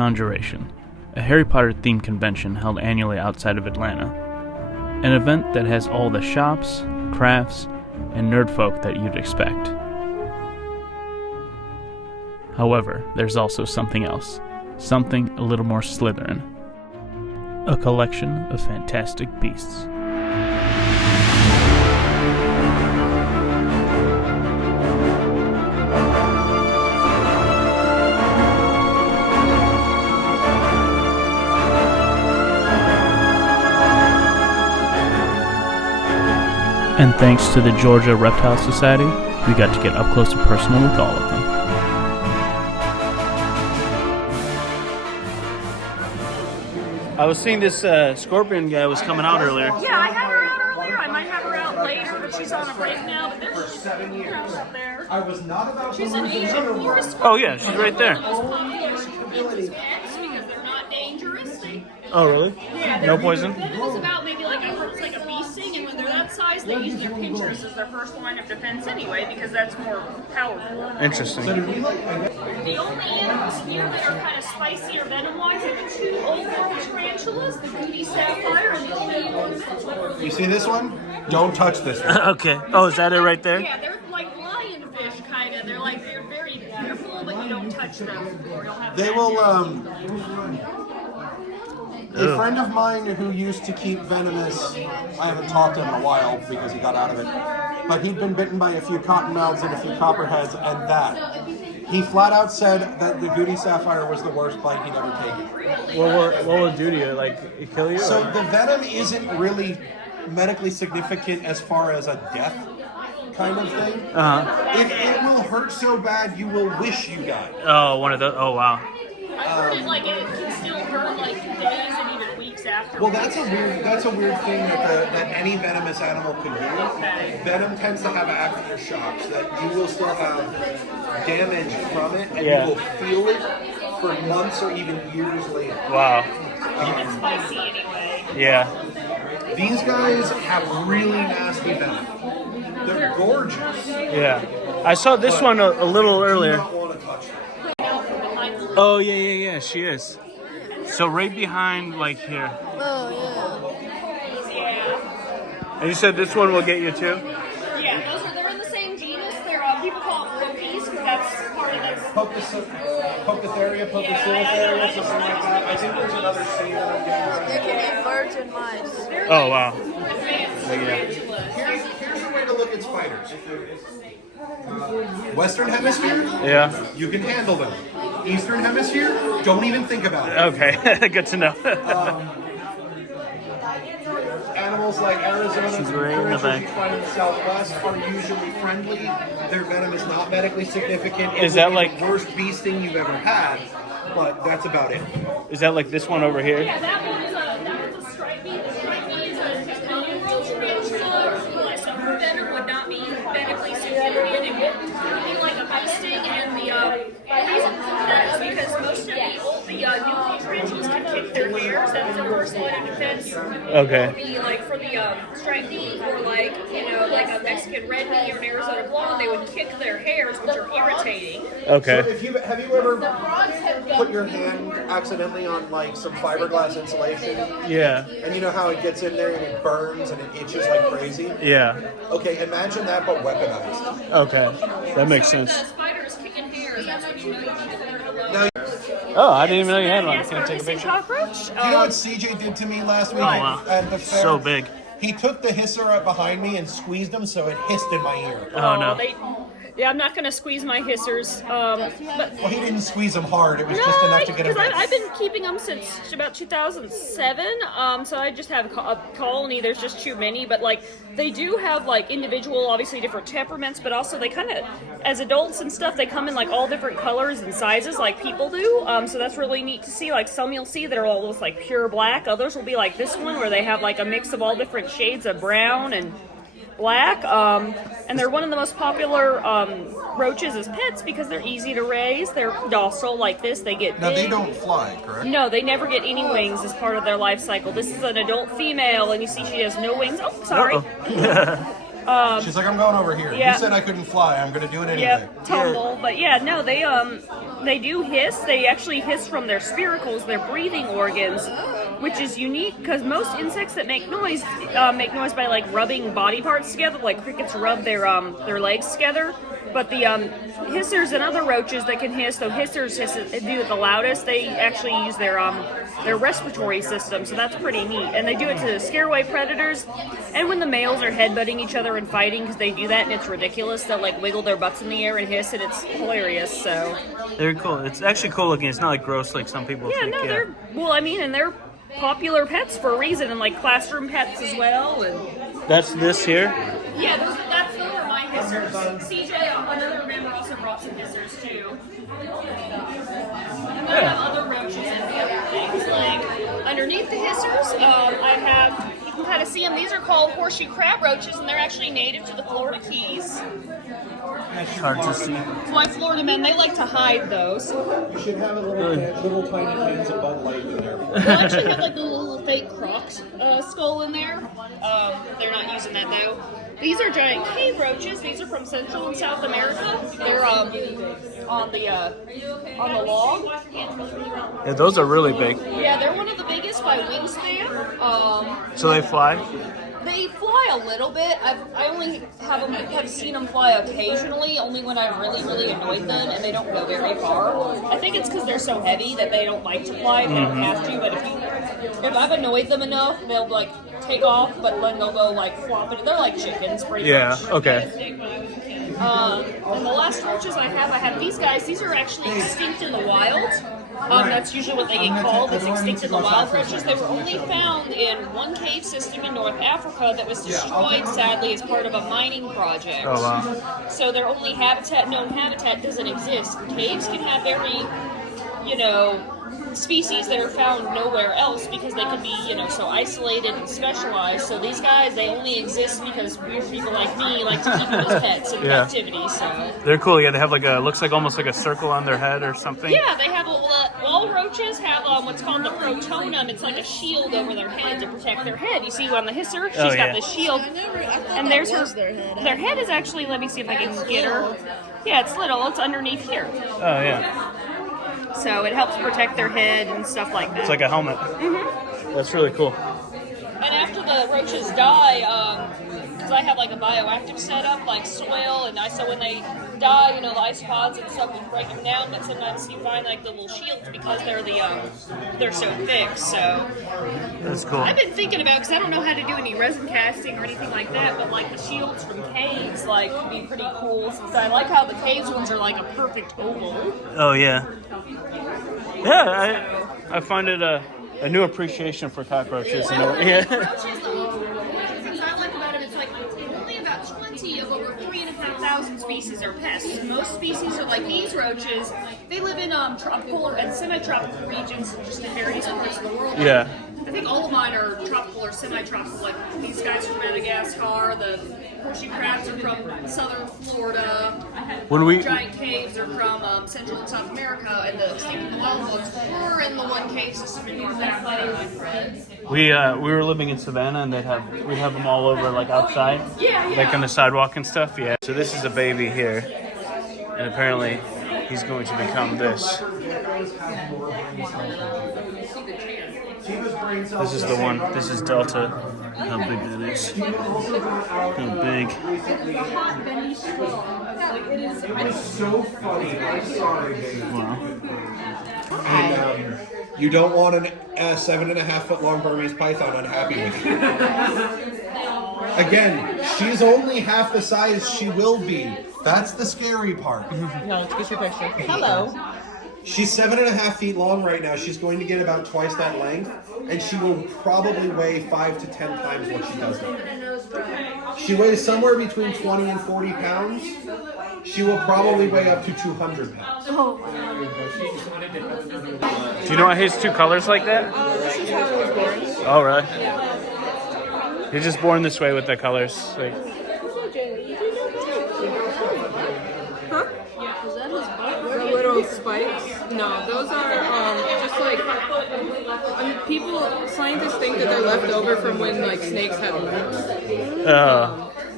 CONjuration, a Harry Potter themed convention held annually outside of Atlanta. An event that has all the shops, crafts, and nerd folk that you'd expect. However, there's also something else. Something a little more Slytherin. A collection of fantastic beasts. And thanks to the Georgia Reptile Society, we got to get up close and personal with all of them. I was seeing this scorpion guy was coming out earlier. Yeah, I had her out earlier. I might have her out later, but she's on a break now. But there's 7 years up there. I was not about she's an Asian forest. Oh yeah, she's right there. Because they're not dangerous. Oh really? Yeah, no poison? Venom is about maybe like a bee sting, and when they're that size, they use their pinchers as their first line of defense anyway, because that's more powerful. Interesting. The only animals here that are kind of spicier venom-wise are the two old world tarantulas, the Goody Sapphire, and the only ones that's literally... You see this one? Don't touch this one. Okay. Oh, is that it right there? Yeah, they're like lionfish, kind of. They're very beautiful, but you don't touch them, or you'll have... They will, A friend of mine who used to keep venomous, I haven't talked to him in a while because he got out of it, but he'd been bitten by a few cottonmouths and a few copperheads, and that. He flat out said that the Goody Sapphire was the worst bite he'd ever taken. What will do to you? Like, it kill you? So or? the venom isn't really medically significant as far as a death kind of thing. Uh-huh. It will hurt so bad you will wish you died. Oh, one of those? Oh, wow. I've heard it can still hurt like days and even weeks after. Well, that's a weird thing that any venomous animal can do. Venom tends to have aftershocks that you will still have damage from it, and you will feel it for months or even years later. Wow. It's spicy anyway. Yeah. These guys have really nasty venom. They're gorgeous. Yeah. I saw this one a little earlier. I don't want to touch them. Oh, yeah, she is. So right behind, like, here. Oh, Yeah. And you said this one will get you too? Yeah, they're in the same genus. They're people call them rookies because that's part of their... Pocotheria, Pococilithera, something like that. I think there's another scene that I'm yeah. They getting. can eat birds and mice. Oh, wow. Here's a way to look at spiders. Western Hemisphere, Yeah. you can handle them. Eastern Hemisphere, don't even think about it. Okay. Good to know. Animals like Arizona, She's right in the back. you find in the Southwest are usually friendly. Their venom is not medically significant. Is that the like- worst bee sting you've ever had? But that's about it. Is that like this one over here? Yeah, that one's a striped bee. The striped bee is a world tarantula. So her venom would not be medically significant. It would be like a bee sting, and the reason for that is because most of the new tarantulas can kick their hairs. That's their first line of defense. Okay. It would be like for the striped bee, or like like a Mexican red bee or an Arizona blonde, they would kick their hairs, which are irritating. Okay. So have you ever put your hand accidentally on like some fiberglass insulation? Yeah. And you know how it gets in there and it burns and it itches like crazy? Yeah. Okay, imagine that but weaponized. Okay. That makes The sense. spider is kicking hairs. That's what you know you need to learn to love. Now, Oh, I didn't even know you had one. Yes, Can I our take a missing picture? cockroach. do you know what CJ did to me last week wow. at the fair? So big. He took the hisser up behind me and squeezed him so it hissed in my ear. Oh, no. I'm not going to squeeze my hissers. But Well, he didn't squeeze him hard. It was just enough to get him. because I've been keeping them since about 2007. So I just have a colony. There's just too many, but like they do have like individual, obviously different temperaments, but also they kind of, as adults and stuff, they come in like all different colors and sizes, like people do. So that's really neat to see. Like some you'll see that are almost like pure black. Others will be like this one, where they have like a mix of all different shades of brown and black, and they're one of the most popular roaches as pets because they're easy to raise. They're docile like this. They get Now, big. they don't fly, correct? No, they never get any wings as part of their life cycle. This is an adult female, and you see she has no wings. Oh, sorry. She's like, I'm going over here. Yeah. You said I couldn't fly. I'm going to do it anyway. Yep, tumble. But yeah, no, they do hiss. They actually hiss from their spiracles, their breathing organs, which is unique because most insects that make noise by like rubbing body parts together, like crickets rub their legs together. But the hissers and other roaches that can hiss, though hissers do it the loudest, they actually use their respiratory system, so that's pretty neat. And they do it to scare away predators. And when the males are headbutting each other and fighting, because they do that and it's ridiculous, they'll like wiggle their butts in the air and hiss, and it's hilarious. So They're cool. It's actually cool looking. It's not like gross like some people think. they're and they're popular pets for a reason, and like classroom pets as well. And That's this here. yeah, those are my hissers. CJ, another member, also brought some hissers too. And then I have other roaches and the other things. Like underneath the hissers, I have, you can kind of see them. These are called horseshoe crab roaches, and they're actually native to the Florida Keys. Hard to see. So my Florida men, they like to hide those. You should have a little tiny cans of Bud Light in there. They'll actually have like the little fake Crocs skull in there. They're not using that though. These are giant cave roaches. These are from Central and South America. They're on the log. Yeah, those are really big. Yeah, they're one of the biggest by wingspan. So they fly? They fly a little bit. I only have seen them fly occasionally, only when I've really, really annoyed them, and they don't go very far. I think it's because they're so heavy that they don't like to fly. They don't have to, but if I've annoyed them enough, they'll like take off, but then they'll go like flopping. They're like chickens, pretty much. Yeah, okay. And the last roaches I have these guys. These are actually extinct in the wild. That's usually what they get called, is extinct in the wild roaches. They were only found in one cave system in North Africa that was destroyed, sadly, as part of a mining project. Oh, wow. So their only known habitat doesn't exist. Caves can have very, species that are found nowhere else because they can be, so isolated and specialized. So these guys, they only exist because weird people like me like to keep them as pets in captivity. So they're cool. Yeah, they have looks like almost like a circle on their head or something. yeah, they have all roaches have what's called the protonum. It's like a shield over their head to protect their head. You see on the hisser, she's got this shield, and there's her. Their head is actually. Let me see if I can get her. Yeah, it's little. It's underneath here. Oh yeah. So it helps protect their head and stuff like that. It's like a helmet. Mm-hmm. That's really cool. And after the roaches die, because I have like a bioactive setup, like soil, and so when they die, the isopods and stuff will break them down. But sometimes you find like the little shields because they're so thick. So that's cool. I've been thinking about, because I don't know how to do any resin casting or anything like that, but like the shields from caves could be pretty cool. Since I like how the caves ones are like a perfect oval. Oh yeah. Yeah, I find it a new appreciation for cockroaches. Yeah. Roaches, the things I like about it, it's like only about 20 of over 3,500 species are pests. Most species are like these roaches. They live in tropical and semi-tropical regions, just in various parts of the world. Yeah. I think all of mine are tropical or semi-tropical. Like these guys from Madagascar, the horseshoe crabs are from southern Florida. Giant caves are from Central and South America, and the extinct in the wild ones were in the one cave system in North Africa. We were living in Savannah, and we have them all over like outside, like on the sidewalk and stuff. Yeah. So this is a baby here, and apparently he's going to become this. This is the one. This is Delta. How big that is. How big. It's so funny. I'm sorry, baby. Wow. And you don't want a 7.5 foot long Burmese python unhappy with you. Again, she's only half the size she will be. That's the scary part. No, let's get your picture. Hello. She's 7.5 feet long right now. She's going to get about twice that length, and she will probably weigh 5 to 10 times what she does now. She weighs somewhere between 20 and 40 pounds. She will probably weigh up to 200 pounds. Do you know why he has two colors like that? This is how I was born. Oh, really? You're just born this way with the colors. Like, The little spikes? No, those are just like scientists think that they're left over from when like snakes had roots.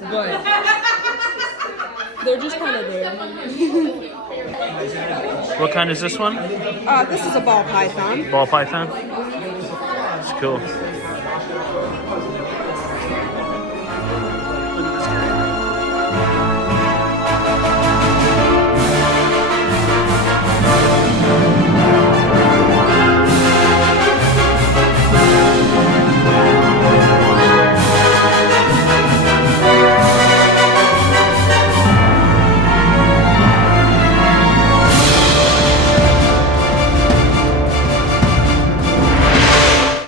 but they're just kind of there. What kind is this one? This is a ball python. Ball python? It's cool.